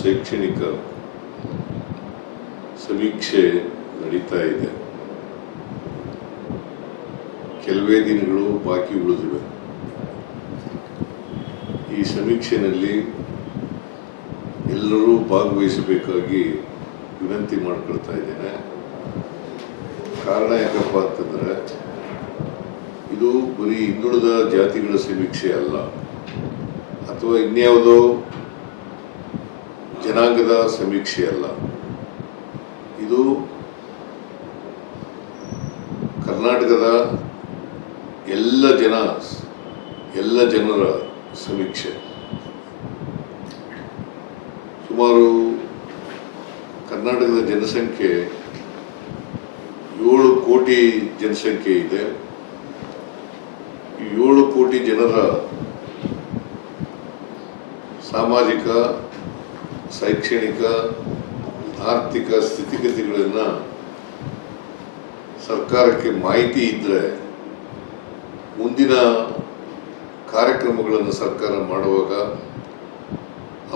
ಶೈಕ್ಷಣಿಕ ಸಮೀಕ್ಷೆ ನಡೀತಾ ಇದೆ. ಕೆಲವೇ ದಿನಗಳು ಬಾಕಿ ಉಳಿದಿವೆ. ಈ ಸಮೀಕ್ಷೆಯಲ್ಲಿ ಎಲ್ಲರೂ ಭಾಗವಹಿಸಬೇಕಾಗಿ ವಿನಂತಿ ಮಾಡಿಕೊಳ್ತಾ ಇದ್ದೇನೆ. ಕಾರಣ ಯಾಕಪ್ಪ ಅಂತಂದರೆ, ಇದು ಬರೀ ಹಿಂದುಳಿದ ಜಾತಿಗಳ ಸಮೀಕ್ಷೆ ಅಲ್ಲ, ಅಥವಾ ಇನ್ಯಾವುದೋ ಜನಾಂಗದ ಸಮೀಕ್ಷೆ ಅಲ್ಲ. ಇದು ಕರ್ನಾಟಕದ ಎಲ್ಲ ಜನರ ಸಮೀಕ್ಷೆ. ಸುಮಾರು ಕರ್ನಾಟಕದ ಜನಸಂಖ್ಯೆ 7 ಕೋಟಿ ಜನಸಂಖ್ಯೆ ಇದೆ. ಈ 7 ಕೋಟಿ ಜನರ ಸಾಮಾಜಿಕ, ಶೈಕ್ಷಣಿಕ, ಆರ್ಥಿಕ ಸ್ಥಿತಿಗತಿಗಳನ್ನು ಸರ್ಕಾರಕ್ಕೆ ಮಾಹಿತಿ ಇದ್ದರೆ ಮುಂದಿನ ಕಾರ್ಯಕ್ರಮಗಳನ್ನು ಸರ್ಕಾರ ಮಾಡುವಾಗ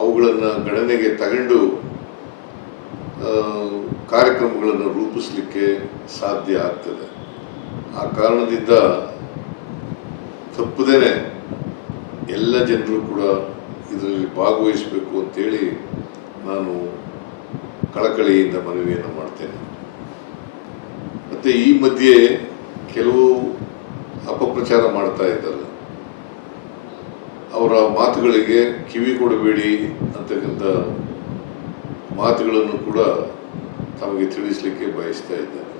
ಅವುಗಳನ್ನು ಗಣನೆಗೆ ತಗೊಂಡು ಕಾರ್ಯಕ್ರಮಗಳನ್ನು ರೂಪಿಸಲಿಕ್ಕೆ ಸಾಧ್ಯ ಆಗ್ತದೆ. ಆ ಕಾರಣದಿಂದ ತಪ್ಪದೇನೆ ಎಲ್ಲ ಜನರು ಕೂಡ ಇದರಲ್ಲಿ ಭಾಗವಹಿಸಬೇಕು ಅಂತೇಳಿ ನಾನು ಕಳಕಳಿಯಿಂದ ಮನವಿಯನ್ನು ಮಾಡ್ತೇನೆ. ಮತ್ತು ಈ ಮಧ್ಯೆ ಕೆಲವು ಅಪಪ್ರಚಾರ ಮಾಡ್ತಾ ಇದ್ದಾರೆ. ಅವರ ಮಾತುಗಳಿಗೆ ಕಿವಿ ಕೊಡಬೇಡಿ ಅಂತಕ್ಕಂಥ ಮಾತುಗಳನ್ನು ಕೂಡ ತಮಗೆ ತಿಳಿಸಲಿಕ್ಕೆ ಬಯಸ್ತಾ ಇದ್ದಾರೆ.